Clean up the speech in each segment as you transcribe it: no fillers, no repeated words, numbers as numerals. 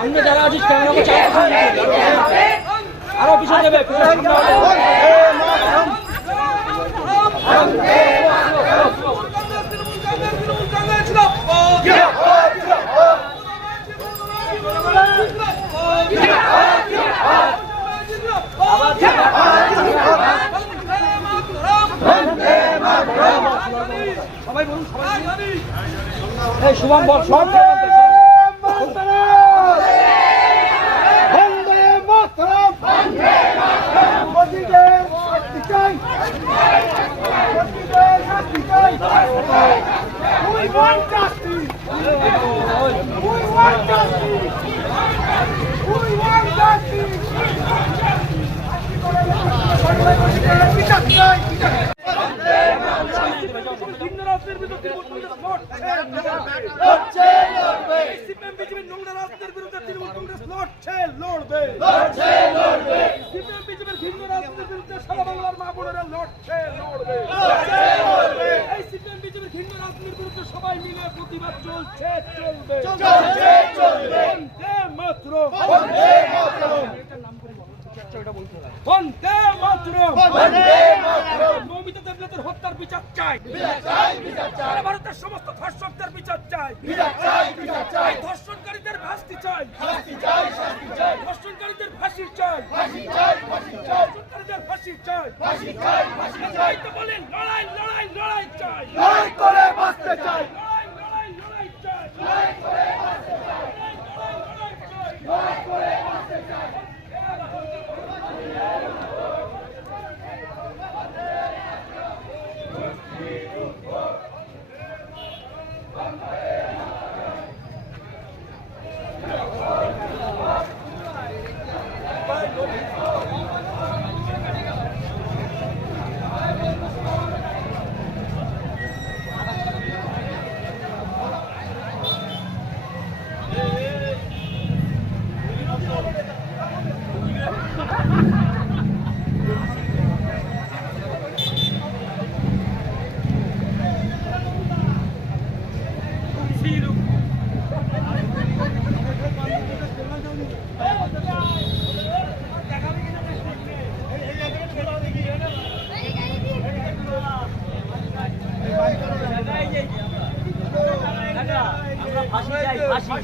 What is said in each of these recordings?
আমরা যারা আছিস ক্যামেরা আরো পিছনে যাবে সবাই বলুন সবাই শুভম বল সব We want justice! We want justice! We want justice! সবাই মিলে প্রতিবাদ চলছে চলবে বন্দে মাতরম মৌমিতা দেবনাথের হত্যার বিচার চাই ভারতের সমস্ত ধর্ষকদের বিচার চাই ধর্ষণকারীদের শাস্তি চাই ধর্ষণকারীদের ফাঁসি চাই ধর্ষণকারীদের ফাঁসি চাই তো বলেন লড়াই লড়াই লড়াই চাই লড়াই করে বাঁচতে চাই লড়াই লড়াই চাই লড়াই করে বাঁচতে চাই লড়াই করে বাঁচতে চাই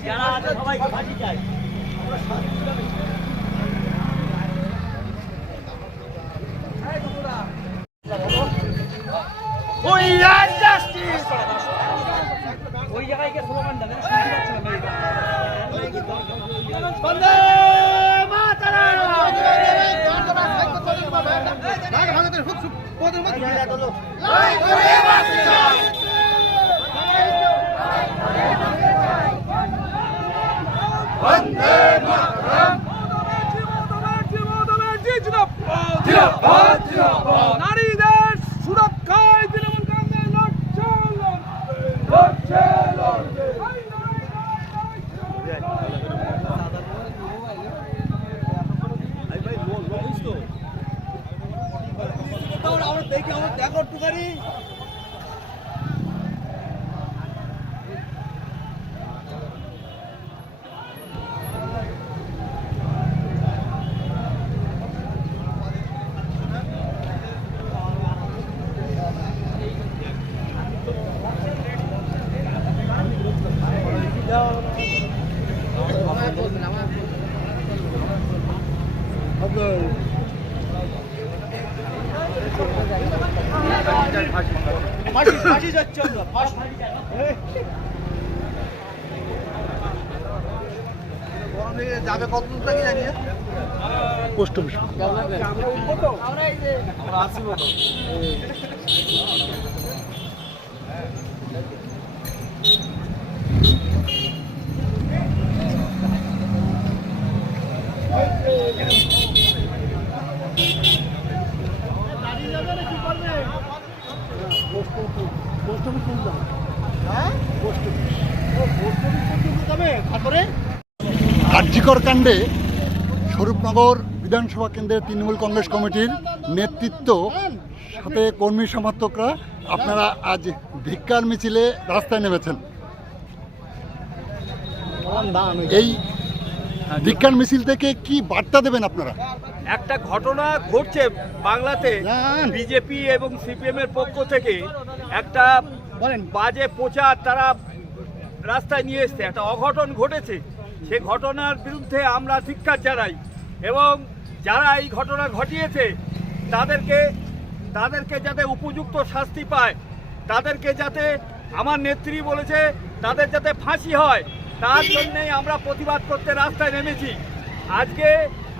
যারা আছে সবাইকে ফাঁসি চাই ওই জায়গায় গিয়ে স্লোগান দেন বন্দে নারীদের সুরক্ষায় তৃণমূল কংগ্রেস লড়ছে দেখি আমার দেখো একটু গাড়ি ফাঁসি যাচ্ছে দিচ্ছি আমরা ফার্স্ট যাবে কত দূর থেকে জানিয়ে পোস্ট অফিস আমরা আসবো কার্যকর কাণ্ডে স্বরূপনগর বিধানসভা কেন্দ্রের তৃণমূল কংগ্রেস কমিটির নেতৃত্ব সাথে কর্মী সমর্থকরা আপনারা আজ ধিক্কার মিছিলে রাস্তায় নেমেছেন। এই ধিক্কার মিছিল থেকে কি বার্তা দেবেন আপনারা? একটা ঘটনা ঘটছে বাংলাতে, বিজেপি এবং সিপিএম এর পক্ষ থেকে একটা বাজে প্রচার তারা রাস্তায় নিয়ে এসছে, একটা অঘটন ঘটেছে। সে ঘটনার বিরুদ্ধে আমরা ধিক্কার জানাই এবং যারা এই ঘটনা ঘটিয়েছে তাদেরকে যাতে উপযুক্ত শাস্তি পায়, তাদেরকে যাতে আমার নেত্রী বলেছে তাদের যাতে ফাঁসি হয়, তার জন্যেই আমরা প্রতিবাদ করতে রাস্তায় নেমেছি। আজকে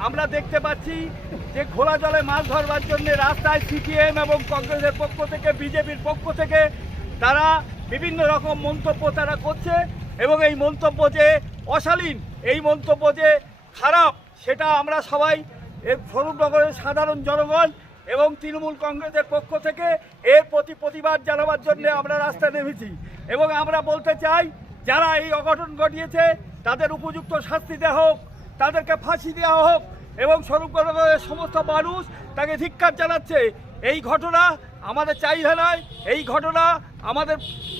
আমরা দেখতে পাচ্ছি যে খোলা জলে মাছ ধরবার জন্য রাস্তায় সিপিএম এবং কংগ্রেসের পক্ষ থেকে, বিজেপির পক্ষ থেকে তারা বিভিন্ন রকম মন্তব্য তারা করছে এবং এই মন্তব্য যে অশালীন, এই মন্তব্য যে খারাপ, সেটা আমরা সবাই স্বরূপনগরের সাধারণ জনগণ এবং তৃণমূল কংগ্রেসের পক্ষ থেকে এর প্রতি প্রতিবাদ জানাবার জন্য আমরা রাস্তায় নেমেছি। এবং আমরা বলতে চাই, যারা এই অঘটন ঘটিয়েছে তাদের উপযুক্ত শাস্তি দেওয়া হোক, তাদেরকে ফাঁসি দেওয়া হোক এবং স্বরূপনগরের সমস্ত মানুষ তাকে ধিক্কার জানাচ্ছে। এই ঘটনা আমাদের চাহিদা নয়, এই ঘটনা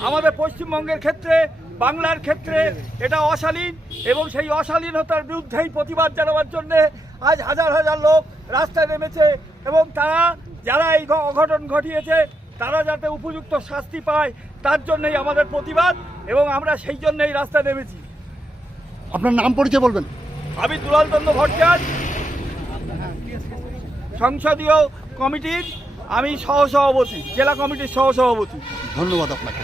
আমাদের পশ্চিমবঙ্গের ক্ষেত্রে, বাংলার ক্ষেত্রে এটা অশালীন এবং সেই অশালীনতার বিরুদ্ধেই প্রতিবাদ জানাবার জন্যে আজ হাজার হাজার লোক রাস্তায় নেমেছে এবং যারা এই অঘটন ঘটিয়েছে তারা যাতে উপযুক্ত শাস্তি পায় তার জন্যই আমাদের প্রতিবাদ এবং আমরা সেই জন্যই রাস্তায় নেমেছি। আপনার নাম পরিচয় বলবেন? আমি দুলাল চন্দ্র ভট্টাচার্য, সংসদীয় কমিটির আমি সহসভাপতি, জেলা কমিটির সহসভাপতি। ধন্যবাদ আপনাকে।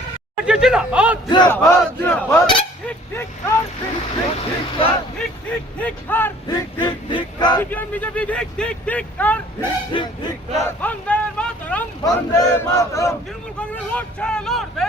তৃণমূল কংগ্রেস লড়ছে, লড়বে।